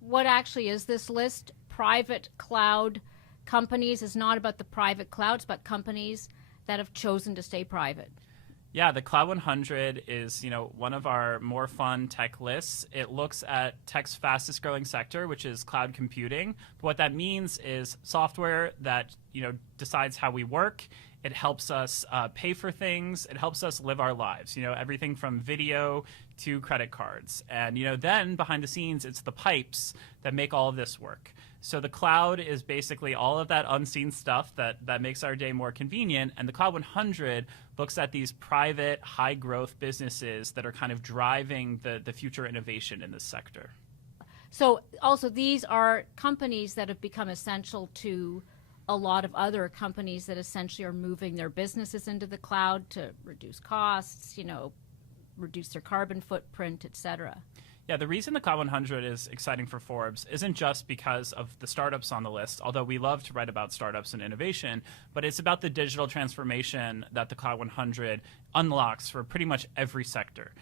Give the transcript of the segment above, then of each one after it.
What actually is this list? Private cloud companies is not about the private clouds, but companies that have chosen to stay private. Yeah, the Cloud 100 is, one of our more fun tech lists. It looks at tech's fastest growing sector, which is cloud computing. But what that means is software that, decides how we work. It helps us pay for things. It helps us live our lives, everything from video to credit cards. And, then behind the scenes, it's the pipes that make all of this work. So the cloud is basically all of that unseen stuff that makes our day more convenient. And the Cloud 100 looks at these private, high-growth businesses that are kind of driving the future innovation in this sector. So also these are companies that have become essential to a lot of other companies that essentially are moving their businesses into the cloud to reduce costs, reduce their carbon footprint, et cetera. Yeah, the reason the Cloud 100 is exciting for Forbes isn't just because of the startups on the list, although we love to write about startups and innovation, but it's about the digital transformation that the Cloud 100 unlocks for pretty much every sector.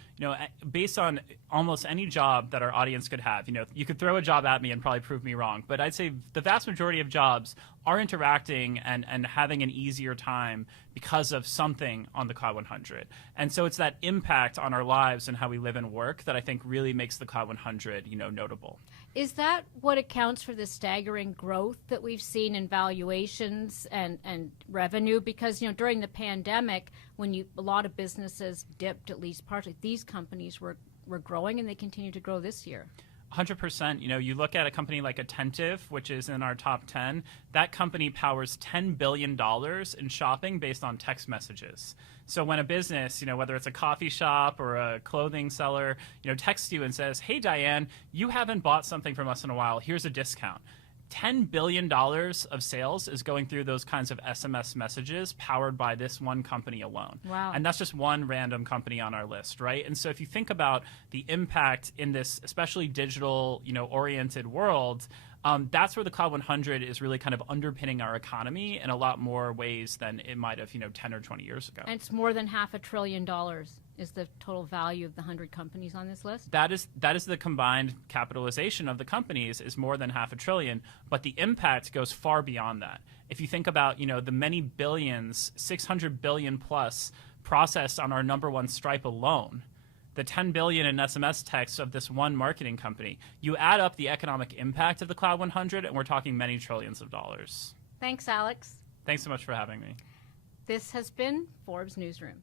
Based on almost any job that our audience could have, you could throw a job at me and probably prove me wrong, but I'd say the vast majority of jobs are interacting and having an easier time because of something on the Cloud 100. And so it's that impact on our lives and how we live and work that I think really makes the Cloud 100, notable. Is that what accounts for the staggering growth that we've seen in valuations and revenue? Because, during the pandemic, when a lot of businesses dipped, at least partly, these companies were growing, and they continue to grow this year. 100%. You look at a company like Attentive, which is in our top 10. That company powers $10 billion in shopping based on text messages. So when a business, whether it's a coffee shop or a clothing seller, texts you and says, "Hey, Diane, you haven't bought something from us in a while. Here's a discount." $10 billion of sales is going through those kinds of SMS messages powered by this one company alone. Wow. And that's just one random company on our list, right? And so if you think about the impact in this especially digital, oriented world, that's where the Cloud 100 is really kind of underpinning our economy in a lot more ways than it might have, 10 or 20 years ago. And it's more than $500 billion is the total value of the 100 companies on this list? That is the combined capitalization of the companies is more than $500 billion, but the impact goes far beyond that. If you think about, the many billions, 600 billion plus processed on our number one Stripe alone, the 10 billion in SMS texts of this one marketing company, you add up the economic impact of the Cloud 100, and we're talking many trillions of dollars. Thanks, Alex. Thanks so much for having me. This has been Forbes Newsroom.